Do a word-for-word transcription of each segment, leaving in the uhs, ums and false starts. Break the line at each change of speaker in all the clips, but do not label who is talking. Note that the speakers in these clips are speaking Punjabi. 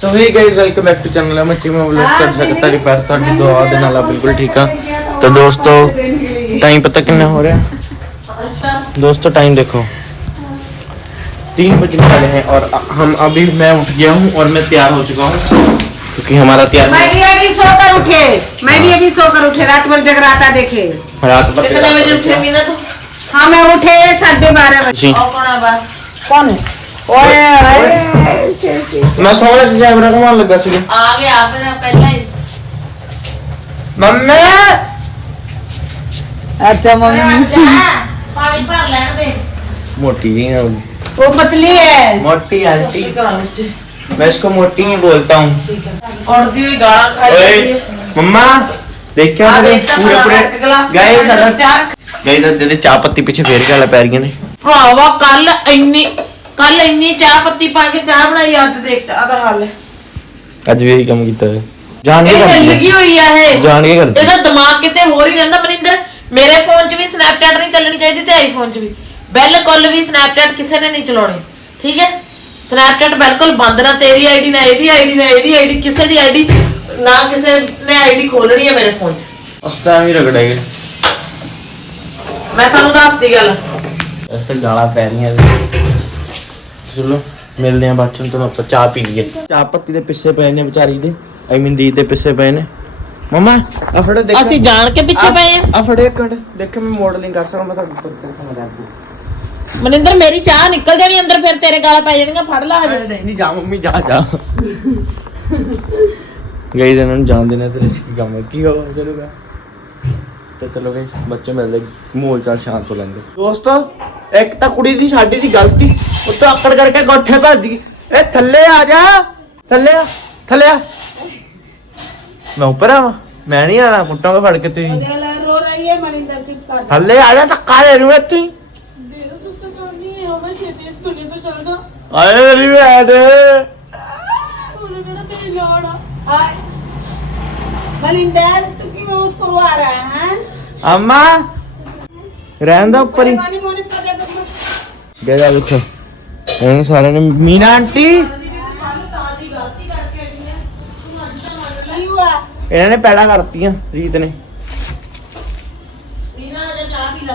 So hey guys welcome back to channel मच्छी में व्लॉग कर सकता है पैर ਤੁਹਾਡੀ ਦੁਆ ਦੇ ਨਾਲ बिल्कुल ठीक है। तो दोस्तों टाइम पता कितना हो रहा है दोस्तों, टाइम देखो तीन बजने वाले हैं और हम अभी मैं उठ गया हूँ और मैं तैयार हो चुका हूँ क्योंकि हमारा तैयार
मैं भी अभी सोकर उठे मैं भी अभी सोकर उठे रात भर जगराता देखे।
रात भर
कितने बजे उठे मीना तो? हाँ मैं उठे साढ़े बारह बजे। कौन है? ओए
मैं सो रहा था कैमरा कमाल लगा सी
आ गया आपने पहले ही।
मम्मी
अच्छा मम्मी पानी भर लेने दे।
मोटी जी है
वो पतली है
मोटी आंटी, मैं इसको मोटी ही बोलता हूँ।
और दी हुई गाना खाई
मम्मा देखियो पूरे पूरे गाइस साਡਾ गाइस दे चाय पत्ती पीछे फेर के पै रही ने।
हां वा कल इन्नी कल इन्नी चाय पत्ती पा के चाय बनाई, आज देख चाह दा हाल है।
आज भी यही काम कीता है जान के
करती लगी हुई है ये
जान के करती
ਇਹਦਾ ਦਿਮਾਗ ਕਿਤੇ ਹੋਰ ਹੀ ਰਹਿੰਦਾ। ਮਨਿੰਦਰ ਮੇਰੇ ਫੋਨ 'ਚ ਵੀ ਸਨੈਪਚੈਟ ਨਹੀਂ ਚੱਲਣੀ ਚਾਹੀਦੀ ਤੇ ਆਈਫੋਨ 'ਚ ਵੀ ਬਿਲਕੁਲ ਵੀ ਸਨੈਪਚੈਟ ਕਿਸੇ ਨੇ ਨਹੀਂ ਚਲਾਉਣੀ, ਠੀਕ ਹੈ। ਸਨੈਪਚੈਟ ਬਿਲਕੁਲ ਬੰਦ ਨਾ, ਤੇਰੀ ਆਈਡੀ ਨਾ ਇਹਦੀ ਆਈਡੀ ਨਾ ਇਹਦੀ ਆਈਡੀ ਕਿਸੇ ਦੀ ਆਈਡੀ ਨਾ ਕਿਸੇ ਨੇ ਆਈਡੀ ਖੋਲਣੀ ਹੈ ਮੇਰੇ ਫੋਨ 'ਚ।
ਉਸਤਾ ਵੀ ਰਗੜਾਈ
ਮੈਂ ਤੁਹਾਨੂੰ ਦੱਸਦੀ ਗੱਲ
ਇਸ ਤੇ ਗਾਲਾਂ ਪੈ ਰਹੀਆਂ। ਚਲੋ ਮਿਲਦੇ ਆ ਬਾਅਦ ਚ, ਤੁਹਾਨੂੰ ਆਪਾਂ ਚਾਹ ਪੀ ਲਈਏ। ਚਾਹ ਪੱਤੀ ਦੇ ਪਿੱਛੇ ਪਏ ਨੇ ਵਿਚਾਰੀ ਦੇ, ਆਈ ਮੀਨ ਦੀ ਦੇ ਪਿੱਛੇ ਪਏ ਨੇ। ਮਮਾ ਆ ਫੜੋ ਦੇਖ,
ਅਸੀਂ ਜਾਣ ਕੇ ਪਿੱਛੇ ਪਏ ਆ।
ਆ ਫੜੋ ਇੱਕ ਮਿੰਟ ਦੇਖੋ ਮੈਂ ਮੋਡਲਿੰਗ ਕਰ ਸਕਦਾ, ਮੈਂ ਤੁਹਾਨੂੰ ਕਰਕੇ ਸਮਝਾ ਦੂੰ।
ਮਨਿੰਦਰ ਮੇਰੀ ਚਾਹ ਨਿਕਲ ਜਾਣੀ ਅੰਦਰ, ਫਿਰ ਤੇਰੇ ਗਾਲਾਂ ਪੈ ਜਾਣਗੀਆਂ, ਫੜ ਲਾ ਹਜੇ।
ਨਹੀਂ ਨਹੀਂ ਜਾ ਮੰਮੀ ਜਾ ਜਾ ਗਈ ਇਹਨਾਂ ਨੂੰ ਜਾਣ ਦੇਣਾ ਤੇ ਰਿਸਕੀ ਕੰਮ ਹੈ, ਕੀ ਹੋ ਕਰੂਗਾ। ਤੇ ਚਲੋ ਗਾਇਸ ਬੱਚੇ ਮਿਲਦੇ ਮਾਹੌਲ ਚਾਲ ਸ਼ਾਂਤ ਹੋ ਲੈਂਦੇ। ਦੋਸਤੋ ਇੱਕ ਤਾਂ ਕੁੜੀ ਦੀ ਸਾਡੀ ਦੀ ਗਲਤੀ, ਉੱਤੋਂ ਆਕੜ ਕਰਕੇ ਗੋਠੇ ਭੱਜ ਗਈ। ਇਹ ਥੱਲੇ ਆ ਜਾ, ਥੱਲੇ ਆ ਥੱਲੇ ਆ। ਮੈਂ ਉੱਪਰ ਆਵਾਂ, ਮੈਂ ਨਹੀਂ ਆਣਾ, ਕੁੱਟਾਂਗਾ ਫੜ ਕੇ ਤੁਸੀਂ।
ਰੋ ਰਹੀ ਹੈ ਮਨਿੰਦਰ ਚੁੱਪ ਕਰ।
ਥੱਲੇ ਆ ਜਾ, ਧੱਕਾ ਦੇ ਨੂੰ ਇੱਥੇ ਹੀ।
ਦੇ ਦੋ ਤੁਸੀਂ ਤਾਂ ਚੜਨੀ ਹੈ, ਮੈਂ ਛੇਤੀ ਇਸ ਦੁਨੀਆ ਤੋਂ ਚਲ ਜਾ।
ਆਏ ਮੇਰੀ ਭੈਣ
ਉਹਨੇ ਕਿਹੜਾ ਤੇਰੀ ਲੋੜ ਆ। ਆਏ ਮਨਿੰਦਰ ਤੂੰ ਕਿਉਂ ਉਸ को रो रहा है?
अम्मा रहन दो ऊपर ही
पानी मोने तो दे बस।
गया देखो ਇਹਨਾਂ ਸਾਰਿਆਂ ਨੇ ਮੀਨਾ ਆਂਟੀ
ਕੀ ਹੁਆ?
ਇਹਨਾਂ ਨੇ ਪੈੜਾ ਕਰਤੀਆਂ ਰੀਤ ਨੇ।
ਮੀਨਾ ਅਜੇ ਚਾਹ ਪੀ ਲਾ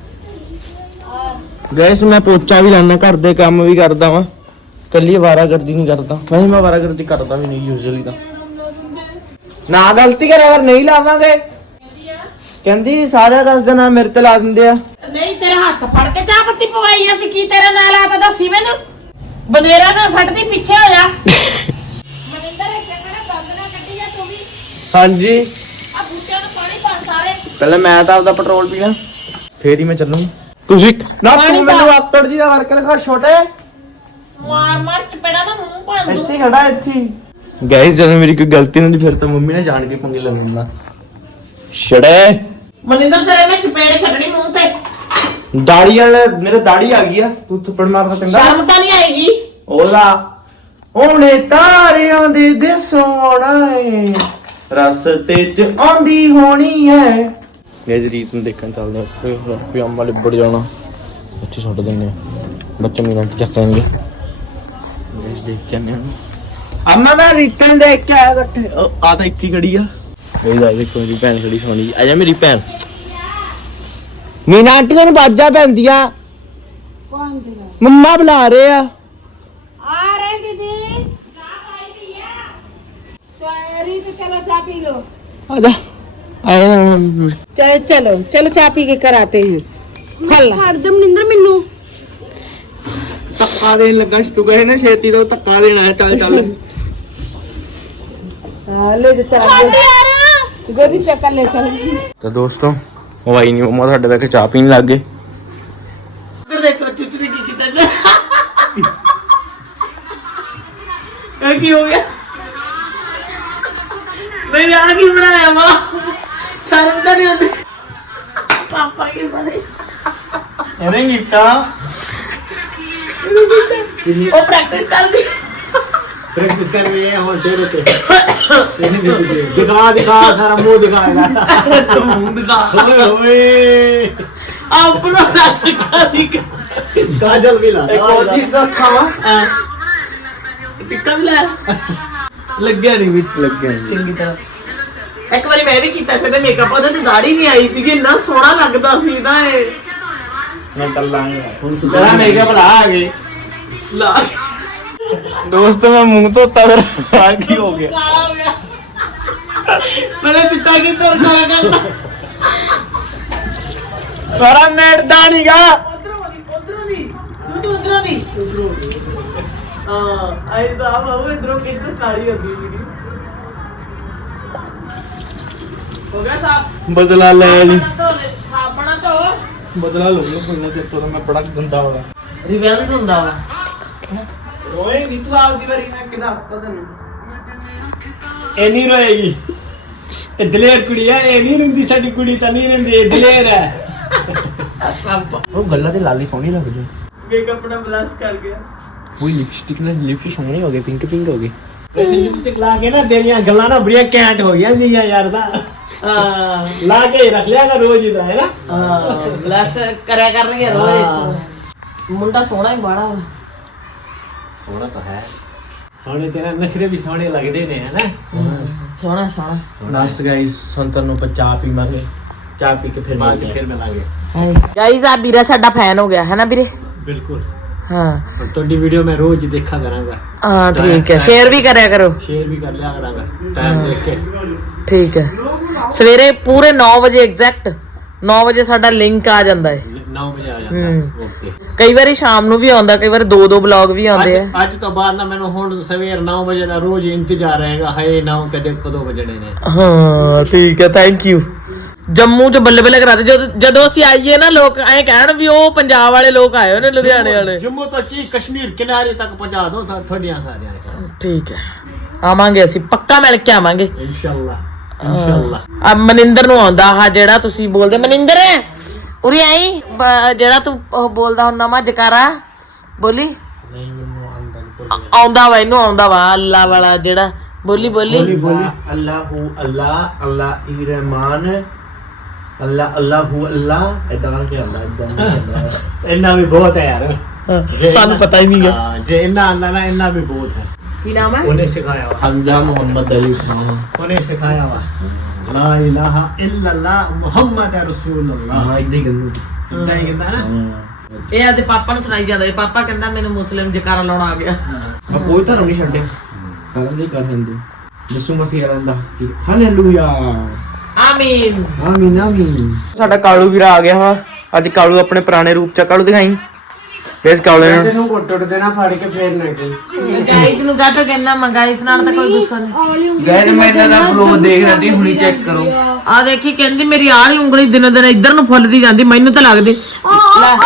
ਤੂੰ।
ਗੈਸ ਮੈਂ ਪੋਚਾ ਵੀ ਲਾਣਾ, ਘਰ ਦੇ ਕੰਮ ਵੀ ਕਰਦਾ ਵਾਂ, ਕੱਲੀ ਆਵਾਰਾਗਰਦੀ ਨਹੀਂ ਕਰਦਾ। ਵੈਸੇ ਮੈਂ ਆਵਾਰਾਗਰਦੀ ਕਰਦਾ ਵੀ ਨਹੀਂ ਯੂਜ਼ੂਅਲੀ ਤਾਂ। ਨਾ ਗਲਤੀ ਕਰਿਆ ਕਰ, ਨਹੀਂ ਲਾਵਾਂਗੇ। ਕਹਿੰਦੀ ਸਾਰਾ ਰਸ ਦਾ ਨਾਮ ਮੇਰੇ ਤੇ ਲਾ ਦਿੰਦੇ ਆ।
ਨਹੀਂ ਤੇਰਾ ਹੱਥ ਫੜ ਕੇ ਚਾਹ ਪੱਤੀ ਪਵਾਈ, ਅਸੀਂ ਕੀ ਤੇਰਾ ਨਾਂ ਲਾਤਾ ਦੱਸੀ ਮੈਨੂੰ। ਬਨੇਰਾ ਨਾ ਸੱਟਦੀ ਪਿੱਛੇ ਹੋ ਜਾ। ਮਨਿੰਦਰ ਇਹ ਕਿਹੜਾ ਬੰਦ ਨਾ ਕੱਢੀ ਜਾ ਤੂੰ ਵੀ।
ਹਾਂਜੀ
ਆ ਬੂਟਿਆਂ ਨੂੰ ਪਾਣੀ ਪਾ ਸਾਰੇ।
ਪਹਿਲਾਂ ਮੈਂ ਤਾਂ ਆਪਦਾ ਪੈਟਰੋਲ ਪੀਣਾ, ਫੇਰ ਹੀ ਮੈਂ ਚੱਲੂ। ਤੁਸੀਂ ਨਾ
ਪਾਣੀ
ਤੂੰ ਮੈਨੂੰ ਆਕੜ ਜੀ ਦਾ ਕਰਕੇ ਲਗਾ ਛੋਟੇ
ਮਾਰ ਮਾਰ ਚਪੇੜਾ ਨਾ ਮੂੰਹ ਭੰਨ ਦੂੰ।
ਇੱਥੇ ਖੜਾ ਇੱਥੇ। ਗਾਇਸ ਜਦੋਂ ਮੇਰੀ ਕੋਈ ਗਲਤੀ ਹੁੰਦੀ ਫਿਰ ਤਾਂ ਮੰਮੀ ਨੇ ਜਾਣ ਕੇ ਪੰਗੇ ਲੈ ਲੈਂਦਾ। ਛੜੇ
ਮਨਿੰਦਰ ਤੇਰੇ ਵਿੱਚ ਚਪੇੜ ਛੱਡਣੀ ਮੂੰਹ ਤੇ।
ਦਾੜੀ ਵਾਲੇ ਮੇਰੇ ਦਾੜੀ ਆ ਗਈ ਆ, ਤੂੰ ਥੱਪੜ ਮਾਰਦਾ ਚੰਗਾ।
ਸ਼ਰਮ ਤਾਂ ਨਹੀਂ ਆਏਗੀ।
ਉਹਦਾ ਉਹਨੇ ਤਾਰਿਆਂ ਦੇ ਦਿਸੋਣਾ ਏ, ਰਸਤੇ ਚ ਆਉਂਦੀ ਹੋਣੀ ਐ। ਗਾਇਸ ਰੀਤ ਨੂੰ ਦੇਖਣ ਚੱਲਦੇ ਆ, ਫਿਰ ਪਜਾਮਾ ਲਿਬੜ ਜਾਣਾ, ਉੱਥੇ ਛੱਡ ਦਿੰਦੇ ਆ, ਬੱਚੇ ਮੀਨਾ ਤੇ ਚੱਕ ਲੈਣਗੇ। ਗਾਇਸ ਦੇਖ ਕੇ ਆਨੇ ਆ। ਅੰਮਾ ਮੈਂ ਰੀਤਾਂ ਦੇਖ ਕੇ ਆਇਆ ਇਕੱਠੇ। ਆ ਤਾਂ ਇੱਥੇ ਖੜੀ ਆ। ਇਹ ਜਾ ਦੇਖੋ ਮੇਰੀ ਭੈਣ ਖੜੀ ਸੋਹਣੀ। ਆ ਜਾ ਮੇਰੀ ਭੈਣ। ਮੀਨਾ ਆਂਟੀ ਨੂੰ ਬਾਜਾਂ ਪੈਂਦੀਆਂ।
ਕੌਣ ਤੇਰਾ?
ਮੰਮਾ ਬੁਲਾ ਰਹੇ ਆ।
ਆ ਰਹੇ ਦੀਦੀ ਚਾਹ ਪਾਈ ਪੀਆ ਸਵੇਰੀ ਤੇ ਚਲੋ ਚਾਹ ਪੀ लो।
ਆ ਜਾ ਆਏ
चलो चलो चलो चाय पी के कर आते हैं। फल
ਹਰਦਮ ਨਿੰਦਰ ਮੈਨੂੰ
ਧੱਕਾ ਦੇਣ ਲੱਗਾ ਸੀ, ਤੂੰ ਕਹੇ ਨਾ ਛੇਤੀ ਤੋਂ ਧੱਕਾ ਦੇਣਾ ਹੈ। ਚੱਲ ਚੱਲ
ले जो चल गोरी चक्कर ले चल।
तो दोस्तों ਉਹ ਆਈ ਨਹੀਂ ਮੰਮਾ, ਸਾਡੇ ਬੈ ਕੇ ਚਾਹ ਪੀਣ ਲੱਗ ਗਏ।
इधर देखो चुचड़ी की कितना ये की हो गया? नहीं यार की बनाया मां, शर्म तो नहीं होती पापा की बने।
ਅਰੇ ਨੀਤਾ
वो प्रैक्टिस कर दी।
प्रैक्टिस कर रही है और तेरे पे दिखा दिखा सारा मुंह दिखाएगा।
ਮੁੰਹ ਦਿਖਾ।
ओए ओए
अपना दिखा दिखा
काजल भी ला
ਇੱਕ ਹੋਰ ਚੀਜ਼ ਦਾ ਖਾਵਾ
टिक्का भी लाया।
ਲੱਗਿਆ ਨਹੀਂ ਵਿੱਚ
ਲੱਗਿਆ
ਚੰਗੀ ਤਰ੍ਹਾਂ ਇੱਕ ਵਾਰੀ ਮੈਂ ਵੀ ਕੀਤਾ ਸੀ ਤੇ ਮੇਕਅਪ ਉਹਦੇ ਤੇ ਦਾੜੀ ਨਹੀਂ ਆਈ ਸੀਗੀ ਇੰਨਾ ਸੋਹਣਾ ਲੱਗਦਾ ਸੀ ਨਾ ਇਹ
ਮੈਂ ਚੱਲ ਲਾਂਗੇ ਹੁਣ ਤੂੰ ਤੇਰਾ ਮੇਕਅਪ ਲਾ ਆ ਗਏ
ਲਾ
ਦੋਸਤ ਮੈਂ ਮੂੰਹ ਧੋਤਾ ਫਿਰ ਆ ਕੀ ਹੋ ਗਿਆ
ਕਾਲਾ ਹੋ ਗਿਆ ਪਹਿਲੇ ਚਿੱਟਾ ਕੀ ਤੁਰ ਕਾਲਾ ਕਰਦਾ
ਸਾਰਾ ਨੇੜਦਾ ਨੀਗਾ
ਉਧਰੋਂ ਨਹੀਂ ਉਧਰੋਂ ਨਹੀਂ ਤੂੰ ਉਧਰੋਂ ਨਹੀਂ ਉਧਰੋਂ ਹਾਂ ਆਈ ਸਾਹ ਉਹ ਇਧਰੋਂ ਕਿੱਧਰ ਕਾਲੀ ਹੁੰਦੀ ਵੀਡੀਓ ਹੋ ਗਿਆ ਸਾਹ
ਬਦਲਾ ਲੈ ਜੀ
ਆਪਣਾ ਤਾਂ
ਬਦਲਾ ਲਊਗਾ ਕੋਈ ਚਿਰ ਤੋਂ ਮੈਂ ਬੜਾ ਗੰਦਾ ਹੋਇਆ
ਰਿਵੈਂਜ ਹੁੰਦਾ ਵਾ
ਓਏ ਨੀ ਤੂੰ ਆਪਦੀ ਵਾਰੀ ਮੈਂ ਕਿਹਦਾ ਹੱਸਦਾ ਤੈਨੂੰ ਇਹ ਨਹੀਂ ਰੋਏਗੀ ਇਹ ਦਲੇਰ ਕੁੜੀ ਆ ਇਹ ਨਹੀਂ ਰਹਿੰਦੀ ਸਾਡੀ ਕੁੜੀ ਤਾਂ ਨਹੀਂ ਰਹਿੰਦੀ ਇਹ ਦਲੇਰ ਹੈ ਉਹ ਗੱਲਾਂ ਤੇ ਲਾਲੀ ਸੋਹਣੀ ਲੱਗਦੀ
ਮੇਕਅਪ ਨਾ ਬਲਸ਼ ਕਰ ਗਿਆ
ਉਹ ਲਿਪਸਟਿਕ ਨਾਲ ਲਿਪਸ ਸੋਹਣੇ ਹੋ ਗਏ ਪਿੰਕ ਪਿੰਕ ਹੋ ਗਏ ਵੈਸੇ ਲਿਪਸਟਿਕ ਲਾ ਕੇ ਨਾ ਤੇਰੀਆਂ ਗੱਲਾਂ ਨਾ ਬੜੀਆਂ ਕੈਂਟ ਹੋ ਗਈਆਂ ਜੀ ਯਾਰ ਦਾ
ਹਾਂ
ਲਾ ਕੇ ਰੱਖ ਲਿਆ ਕਰ ਰੋਜ਼ ਇਹਦਾ ਹੈ ਨਾ
ਹਾਂ ਬਲਸ਼ ਕਰਿਆ ਕਰਨਗੇ ਰੋਜ਼ ਮੁੰਡਾ ਸੋਹਣਾ ਹੀ ਬਾੜਾ ਵਾ
ਸੋਹਣਾ ਤਾਂ ਹੈ
ਸੋਹਣੇ ਤੇਰਾ ਨਖਰੇ ਵੀ ਸੋਹਣੇ ਲੱਗਦੇ ਨੇ ਹਨਾ
ਸੋਹਣਾ ਸੋਹਣਾ
ਲਾਸਟ ਗਾਇਸ ਸੰਤਰ ਨੂੰ ਆਪਾਂ ਚਾਹ ਪੀਵਾਂਗੇ ਚਾਹ ਪੀ ਕੇ ਫਿਰ
ਬਾਅਦ ਚ ਫਿਰ ਮਿਲਾਂਗੇ
ਗਾਈਜ਼ ਆ ਵੀਰਾ ਸਾਡਾ ਫੈਨ ਹੋ ਗਿਆ ਹੈ ਨਾ ਵੀਰੇ
ਬਿਲਕੁਲ
ਹਾਂ
ਹੁਣ ਤੁਹਾਡੀ ਵੀਡੀਓ ਮੈਂ ਰੋਜ਼ ਦੇਖਾ ਕਰਾਂਗਾ
ਹਾਂ ਠੀਕ ਹੈ ਸ਼ੇਅਰ ਵੀ ਕਰਿਆ ਕਰੋ
ਸ਼ੇਅਰ ਵੀ ਕਰ ਲਿਆ ਕਰਾਂਗਾ ਟਾਈਮ ਦੇਖ ਕੇ
ਠੀਕ ਹੈ ਸਵੇਰੇ ਪੂਰੇ ਨੌ ਵਜੇ ਐਗਜ਼ੈਕਟ ਨੌ ਵਜੇ ਸਾਡਾ ਲਿੰਕ ਆ ਜਾਂਦਾ ਹੈ
ਨੌ ਵਜੇ ਆ ਜਾਂਦਾ ਓਕੇ
ਕਈ ਵਾਰੀ ਸ਼ਾਮ ਨੂੰ ਵੀ ਆਉਂਦਾ ਕਈ ਵਾਰ ਦੋ ਦੋ ਬਲੌਗ ਵੀ ਆਉਂਦੇ ਆ
ਅੱਜ ਤੋਂ ਬਾਅਦ ਨਾ ਮੈਨੂੰ ਹੁਣ ਸਵੇਰ ਨੌ ਵਜੇ ਦਾ ਰੋਜ਼ ਇੰਤਜ਼ਾਰ ਰਹੇਗਾ ਹਾਏ ਨੌ ਕਦੇ ਕਦੋਂ ਵਜਣੇ ਨੇ
ਹਾਂ ਠੀਕ ਹੈ ਥੈਂਕ ਯੂ ਜੰਮੂ ਚ ਬੱਲੇ ਬੱਲੇ ਕਰਾਤੇ ਜਦੋਂ ਜਦੋਂ ਅਸੀਂ ਆਈਏ ਨਾ ਲੋਕ ਐਂ ਕਹਿਣ ਵੀ ਉਹ ਪੰਜਾਬ ਵਾਲੇ ਲੋਕ ਆਏ ਹੋਏ ਨੇ ਲੁਧਿਆਣੇ ਵਾਲੇ
ਜੰਮੂ ਤੋਂ ਕੀ ਕਸ਼ਮੀਰ ਕਿਨਾਰੇ ਤੱਕ ਪਹੁੰਚਾ ਦੋ ਤੁਹਾਡੀਆਂ ਸਾਰਿਆਂ ਨੂੰ
ਠੀਕ ਹੈ ਆਵਾਂਗੇ ਅਸੀਂ ਪੱਕਾ ਮਿਲ ਕੇ ਆਵਾਂਗੇ
ਇਨਸ਼ਾਅੱਲਾ ਇਨਸ਼ਾਅੱਲਾ
ਆ ਮਨਿੰਦਰ ਨੂੰ ਆਉਂਦਾ ਆ ਜਿਹੜਾ ਤੁਸੀਂ ਬੋਲਦੇ ਮਨਿੰਦਰ ਉਰੇ ਆਈ ਬ- ਜਿਹੜਾ ਤੂੰ ਉਹ ਬੋਲਦਾ ਹੁਣ ਨਵਾਂ ਜਕਾਰਾ ਬੋਲੀ
ਨਹੀਂ ਮੈਨੂੰ ਆਂਦਾ ਨਹੀਂ
ਆ- ਆਉਂਦਾ ਵਾ ਇਹਨੂੰ ਆਉਂਦਾ ਵਾ ਅੱਲਾ ਵਾਲਾ ਜਿਹੜਾ ਬੋਲੀ ਬੋਲੀ
ਬੋਲੀ ਅੱਲਾਹੂ ਅੱਲਾ ਅੱਲਾ ਹੀ ਰਹਿਮਾਨ ਅੱਲਾ ਅੱਲਾਹੂ ਅੱਲਾ ਇਦਾਂ ਕਰਕੇ ਆਉਂਦਾ ਇਦਾਂ
ਇੰਨਾ ਵੀ ਬਹੁਤ ਹੈ ਯਾਰ
ਸਾਨੂੰ ਪਤਾ ਹੀ ਨਹੀਂ ਹੈ
ਹਾਂ, ਜੇ ਇੰਨਾ ਆਂਦਾ ਨਾ ਇੰਨਾ ਵੀ ਬਹੁਤ ਹੈ
ਕੀ ਨਾਮ ਹੈ
ਉਹਨੇ ਸਿਖਾਇਆ ਵਾ
ਹਮਜ਼ਾ ਮੁਹੰਮਦ ਅਲੀ
ਉਹਨੇ ਸਿਖਾਇਆ ਵਾ ਲਾ ਇਲਾਹਾ ਇल्लल्लाह ਮੁਹੰਮਦ ਰਸੂਲullah
ਹਾਂ ਇਦਾਂ ਹੀ ਕਹਿੰਦੇ
ਇਦਾਂ ਹੀ ਕਹਿੰਦਾ ਨਾ
ਇਹ ਆਦੇ ਪਾਪਾ ਨੂੰ ਸੁਣਾਈ ਜਾਂਦਾ ਇਹ ਪਾਪਾ ਕਹਿੰਦਾ ਮੈਨੂੰ ਮੁਸਲਿਮ ਜਕਾਰਾ ਲਾਉਣਾ ਆ ਗਿਆ
ਆ ਕੋਈ ਧਰਮ ਨਹੀਂ ਛੱਡੇ ਕਰਨ ਦੀ ਕਰ ਦਿੰਦੇ ਯਿਸੂ ਮਸੀਹ ਆਂਦਾ ਹਾਲੇਲੂਇਆ
ਆਮੀਨ
ਆਮੀਨ ਆਮੀਨ ਸਾਡਾ ਕਾਲੂ ਵੀਰਾ ਆ ਗਿਆ ਵਾ ਅੱਜ ਕਾਲੂ ਆਪਣੇ ਪੁਰਾਣੇ ਰੂਪ ਚ ਕਾਲੂ ਦਿਖਾਈ ਇਸ ਕਾਲੂ ਨੂੰ
ਤੈਨੂੰ ਘੁੱਟ ਟੁੱਟ ਦੇਣਾ ਫੜ ਕੇ ਫੇਰ ਨਾ ਕਿ
ਗਾਇਸ ਨੂੰ ਕਹਤਾ ਕਹਿੰਦਾ ਮੰਗਾਈਸ ਨਾਲ ਤਾਂ ਕੋਈ ਗੁੱਸਾ ਨਹੀਂ
ਗਾਇਸ ਮੈਂ ਇਹਨਾਂ ਦਾ ਫਲੋ ਦੇਖ ਰਹੀ ਹੁਣੀ ਚੈੱਕ ਕਰੋ
ਆ ਦੇਖੀ ਕਹਿੰਦੀ ਮੇਰੀ ਆਹ ਉਂਗਲੀ ਦਿਨੋਂ ਦਿਨ ਇੱਧਰ ਨੂੰ ਫੁੱਲਦੀ ਜਾਂਦੀ ਮੈਨੂੰ ਤਾਂ ਲੱਗਦੀ ਲੈ,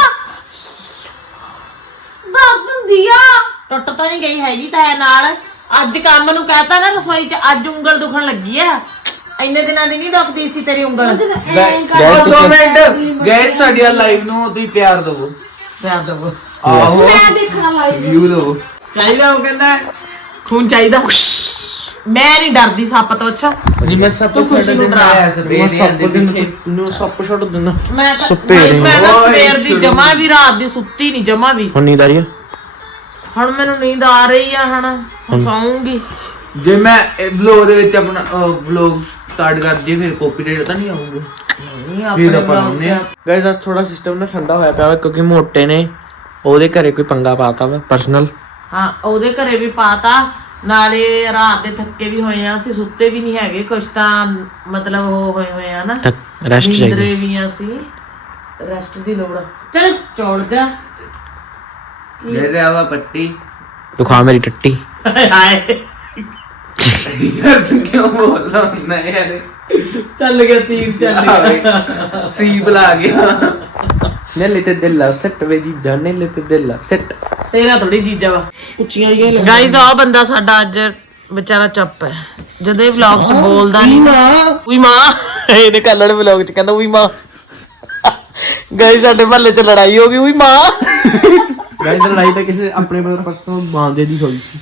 ਦਰਦ ਹੁੰਦੀ ਆ
ਟੁੱਟ ਤਾਂ ਨਹੀਂ ਗਈ ਹੈਗੀ ਤਾਂ ਹੈ ਨਾਲ ਅੱਜ ਕੰਮ ਨੂੰ ਕਹਤਾ ਨਾ ਰਸੋਈ 'ਚ ਅੱਜ ਉਂਗਲ ਦੁਖਣ ਲੱਗੀ ਆ ਇੰਨੇ ਦਿਨਾਂ ਦੀ ਨਹੀਂ ਦੁਖਦੀ ਸੀ ਤੇਰੀ ਉਂਗਲ
ਉਹ ਦੋ ਮਿੰਟ ਗਾਇਸ ਸਾਡੀ ਲਾਈਵ ਨੂੰ ਤੁਸੀਂ ਪਿਆਰ ਦਿਓ
ਪਿਆਰ ਦਵੋ
ਆਹੋ
ਮੈਂ ਦੇਖਣਾ ਲਾਈਵ
ਵਿਊ ਦਿਓ
ਚਾਹੀਦਾ ਉਹ ਕਹਿੰਦਾ ਖੂਨ ਚਾਹੀਦਾ ਮੈਂ ਨਹੀਂ ਡਰਦੀ ਸੱਪ ਤੋਂ ਅੱਛਾ
ਜੀ ਮੈਂ ਸਭ ਤੋਂ
ਖੁਸ਼ੀ ਨੂੰ ਡਰਾ
ਨੂੰ ਸੱਪ ਛੱਡ ਦਿੰਦਾ
ਮੈਂ ਤਾਂ
ਸੁੱਤੇ
ਭਾਈ
ਰਹੀ।
ਮੈਂ ਤਾਂ ਸਵੇਰ ਦੀ ਜਮਾ ਵੀ ਰਾਤ ਦੀ ਸੁੱਤੀ ਨਹੀਂ ਜਮਾ ਵੀ
ਹੁਣ ਨੀਂਦ ਆ ਰਹੀ ਆ
ਹੁਣ ਮੈਨੂੰ ਨੀਂਦ ਆ ਰਹੀ ਆ ਹੁਣ ਹੁਣ ਸੌਂਗੀ
ਜੇ ਮੈਂ ਵਲੌਗ ਦੇ ਵਿੱਚ ਆਪਣਾ ਵਲੌਗ ਸਟਾਰਟ ਕਰ ਦਈਏ ਫਿਰ ਕਾਪੀਰਾਈਟ ਤਾਂ ਨਹੀਂ ਆਊਗਾ
ਨਹੀਂ
ਫਿਰ ਆਪਾਂ ਲਾਉਂਦੇ ਆ
ਗਾਇਸ ਅੱਜ ਥੋੜਾ ਸਿਸਟਮ ਨਾ ਠੰਡਾ ਹੋਇਆ ਪਿਆ ਵਾ ਕਿਉਂਕਿ ਮੋਟੇ ਨੇ ਉਹਦੇ ਘਰੇ ਕੋਈ ਪੰਗਾ ਪਾਤਾ ਵਾ ਪਰਸਨਲ
ਹਾਂ ਉਹਦੇ ਘਰੇ ਵੀ ਪਾਤਾ ਨਾਲੇ ਰਾਤ ਦੇ ਥੱਕੇ ਵੀ ਹੋਏ ਆ ਅਸੀਂ ਸੁੱਤੇ ਵੀ ਨਹੀਂ ਹੈਗੇ ਕੁਛ ਤਾਂ ਮਤਲਬ ਉਹ ਹੋਏ ਹੋਏ ਆ ਨਾ
ਰੈਸਟ ਚਾਹੀਦੀ
ਨੀਂਦਰੇ ਵੀ ਆ ਅਸੀਂ ਰੈਸਟ ਦੀ ਲੋੜ ਆ। ਚੱਲ ਚੌੜ ਜਾ
ਲੈ ਲੈ ਆਵਾ ਪੱਟੀ
ਤੂੰ ਖਾ ਮੇਰੀ ਟੱਟੀ
ਹਾਏ
ਯਾਰ ਤੂੰ ਕਿਉਂ ਬੋਲਦਾ ਹੁੰਦਾ ਯਾਰ
ਚੱਲ ਗਿਆ ਤੀਰ ਚੱਲ ਗਿਆ
ਸੀ ਬੁਲਾ ਗਿਆ
ਨੇਲੇ ਤੇ ਦਿਲ ਸੈੱਟ ਵੇ ਜੀ ਜਾਨੇ ਲੈ ਤੇ ਦਿਲ ਸੈੱਟ
ਤੇਰਾ ਥੋੜੀ ਜੀਜਾ ਵਾ
ਉੱਚੀਆਂ ਜਿਹੀਆਂ
ਗਾਇਸ ਆ ਬੰਦਾ ਸਾਡਾ ਅੱਜ ਵਿਚਾਰਾ ਚੁੱਪ ਹੈ ਜਦੋਂ ਇਹ ਵਲੌਗ 'ਚ ਬੋਲਦਾ ਨਹੀਂ ਉਈ ਮਾਂ ਇਹਨੇ ਕੱਲ ਵਾਲੇ ਵਲੌਗ 'ਚ ਕਹਿੰਦਾ ਉਈ ਮਾਂ ਗਾਇਸ ਸਾਡੇ ਮਹੱਲੇ 'ਚ ਲੜਾਈ ਹੋ ਗਈ ਉਈ ਮਾਂ
ਗਾਇਸ ਲੜਾਈ ਤਾਂ ਕਿਸੇ ਆਪਣੇ ਪਰਸੋਂ ਬਾਂਦੇ ਦੀ ਹੋਈ ਸੀ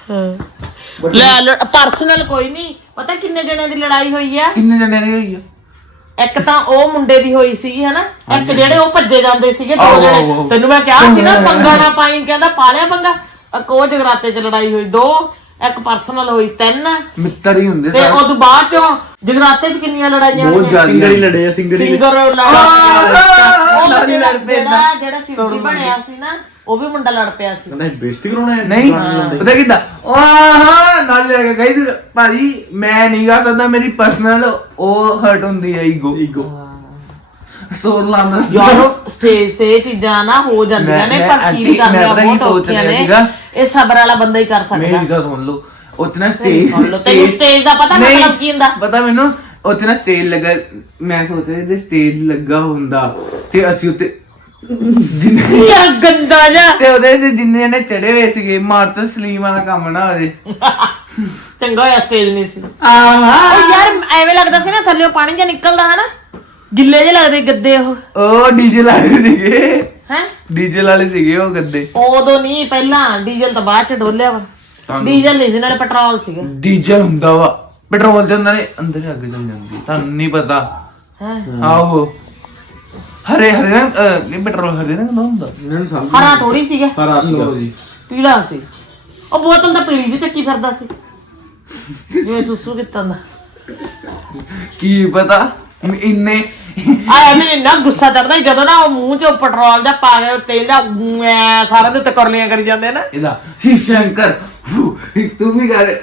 ਲੈ ਪਰਸਨਲ ਕੋਈ ਨਹੀਂ ਪਤਾ ਕਿੰਨੇ ਜਣਿਆਂ ਦੀ ਲੜਾਈ ਹੋਈ ਆ
ਕਿੰਨੇ ਜਣੇ ਨੇ ਹੋਈ ਆ
ਇੱਕ ਤਾਂ ਉਹ ਮੁੰਡੇ ਦੀ ਹੋਈ ਸੀਗੀ ਹਨਾ ਇੱਕ ਜਿਹੜੇ ਉਹ ਭੱਜੇ ਜਾਂਦੇ ਸੀਗੇ ਦੋ
ਆਹੋ,
ਜਣੇ
ਆਹੋ।
ਤੈਨੂੰ ਮੈਂ ਕਿਹਾ ਸੀ ਨਾ ਪੰਗਾ ਨਾ ਪਾਈ ਕਹਿੰਦਾ ਪਾ ਲਿਆ ਪੰਗਾ ਇੱਕ ਉਹ ਜਗਰਾਤੇ 'ਚ ਲੜਾਈ ਹੋਈ ਦੋ ਇੱਕ ਪਰਸਨਲ ਹੋਈ ਤਿੰਨ
ਮਿੱਤਰ ਹੀ ਹੁੰਦੇ
ਤੇ
ਸਾਰੇ।
ਉਦੋਂ ਬਾਅਦ ਚੋਂ ਜਗਰਾਤੇ ਚ ਕਿੰਨੀਆਂ ਲੜਾਈਆਂ
ਬਹੁਤ ਜ਼ਿਆਦਾ।
ਸਿੰਗਰ ਹੀ ਲੜੇ ਆ ਸਿੰਗਰ ਹੀ
ਸਿੰਗਰ
ਆਹ,
ਲੜਿਆ
ਲੜ
ਜਿਹੜਾ
ਪੈਂਦਾ।
ਜਿਹੜਾ- ਜਿਹੜਾ ਸਿੱਧੀ ਬਣਿਆ ਸੀ ਨਾ ਉਹ ਵੀ ਮੁੰਡਾ ਲੜ ਪਿਆ ਸੀ
ਕਹਿੰਦਾ ਬੇਇੱਜ਼ਤੀ ਕਰਾਉਣਾ ਹੈ
ਨਹੀਂ ਪਤਾ ਕਿੱਦਾਂ ਆਹ ਨਾਲ ਲੈ ਕੇ ਗਈ ਭਾਜੀ ਮੈਂ ਨਹੀਂ ਗਾ ਸਕਦਾ ਮੇਰੀ ਪਰਸਨਲ ਉਹ ਹਰਟ ਹੁੰਦੀ ਹੈ ਈਗੋ
ਈਗੋ
ਸੋਰ ਲਾਣਾ
ਯਾਰ ਸਟੇਜ ਤੇ ਇਹ ਚੀਜ਼ਾਂ ਨਾ ਹੋ ਜਾਂਦੀਆਂ
ਮੈਂ-
ਨੇ
ਮੈਂ
ਪਰ
ਆਂਟੀ,
ਫੀਲ ਕਰਨੀਆਂ
ਮੈਂ ਪਤਾ ਕੀ
ਬਹੁਤ
ਸੋਚ
ਔਖੀਆਂ
ਰਿਹਾ
ਨੇ
ਸੀਗਾ?
ਇਹ ਸਬਰ ਵਾਲਾ ਬੰਦਾ ਹੀ ਕਰ ਸਕਦਾ
ਮੇਰੀ ਗੱਲ ਸੁਣ ਲਓ ਉੱਥੇ ਨਾ
ਮੇਰੀ
ਸਟੇਜ
ਸੁਣ ਲਓ, ਤੈਨੂੰ stage ਦਾ ਪਤਾ ਮਤਲਬ ਕੀ ਹੁੰਦਾ?
ਪਤਾ ਮੈਨੂੰ ਉੱਥੇ ਨਾ ਸਟੇਜ ਲੱਗਾ ਮੈਂ ਸੋਚ ਰਿਹਾ ਜੇ ਸਟੇਜ ਲੱਗਾ ਹੁੰਦਾ ਤੇ ਅਸੀਂ ਉੱਤੇ ਜਿੰਨੇ
ਯਾਰ ਗੰਦਾ ਜਾ
ਤੇ ਉਹਦੇ ਚ ਜਿੰਨੇ ਨੇ ਚੜੇ ਹੋਏ ਸੀਗੇ ਮਾਰਤ ਸਲੀਮ ਵਾਲਾ ਕੰਮ ਨਾ ਹੋ ਜੇ
ਚੰਗਾ ਹੋਇਆ ਸਟੇਜ ਨਹੀਂ ਸੀ
ਆਹ
ਉਹ ਯਾਰ ਐਵੇਂ ਲੱਗਦਾ ਸੀ ਨਾ ਥੱਲੇੋਂ ਪਾਣੀ ਜਿਹਾ ਨਿਕਲਦਾ ਹੈ ਨਾ ਗਿੱਲੇ ਜਿਹੇ ਲੱਗਦੇ ਗੱਦੇ ਉਹ
ਉਹ ਡੀਜੇ ਵਾਲੇ ਸੀਗੇ
ਹੈ
ਡੀਜੇ ਵਾਲੇ ਸੀਗੇ ਉਹ ਗੱਦੇ
ਉਦੋਂ ਨਹੀਂ ਪਹਿਲਾਂ ਡੀਜ਼ਲ ਤਾਂ ਬਾਅਦ ਚ ਡੋਲਿਆ ਵਾ
ਤੁਹਾਨੂੰ-
ਡੀਜ਼ਲ ਨਹੀਂ ਸੀ ਨਾਲੇ ਪੈਟਰੋਲ ਸੀਗਾ
ਡੀਜ਼ਲ ਹੁੰਦਾ ਵਾ ਪੈਟਰੋਲ ਦੇ ਨਾਲੇ ਅੰਦਰ ਅੱਗ ਚੱਲ ਜਾਂਦੀ ਤੁਹਾਨੂੰ ਨਹੀਂ ਪਤਾ
ਹੈ
ਆਹੋ ਹਰੇ ਹਰੇ ਰੰਗ ਅਹ, ਨਹੀਂ ਪੈਟਰੋਲ ਹਰੇ ਰੰਗ ਦਾ ਹੁੰਦਾ
ਇਹਨਾਂ ਨੂੰ ਸਮਝ
ਹਰਾ ਥੋੜੀ ਸੀਗਾ
ਹਰਾ ਸੀਗਾ
ਲਓ ਜੀ
ਪੀਲਾ ਸੀ ਉਹ ਬੋਤਲ ਤਾਂ ਪੀਲੀ ਜਿਹੀ ਚੱਕੀ ਫਿਰਦਾ ਸੀ ਜਿਵੇਂ ਸੁਸੂ ਕੀਤਾ ਦਾ
ਕੀ ਪਤਾ ਇੰਨੇ
ਆਇਆ ਮੈਨੂੰ ਇੰਨਾ ਗੁੱਸਾ ਚੜਦਾ ਜਦੋਂ ਨਾ ਉਹ ਮੂੰਹ ਚ ਪੈਟਰੋਲ ਦਾ ਪਾ ਕੇ ਤੇਲ ਦਾ ਊਂ ਐਂ ਸਾਰਿਆਂ ਦੇ ਉੱਤੇ ਕਰਲੀਆਂ ਕਰੀ ਜਾਂਦੇ ਨਾ
ਇਹਦਾ ਸ਼ਿਵ ਸ਼ੰਕਰ ਫੂ, ਤੂੰ ਵੀ ਕਰ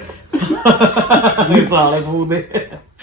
ਸਾਲੇ ਫੂ ਦੇ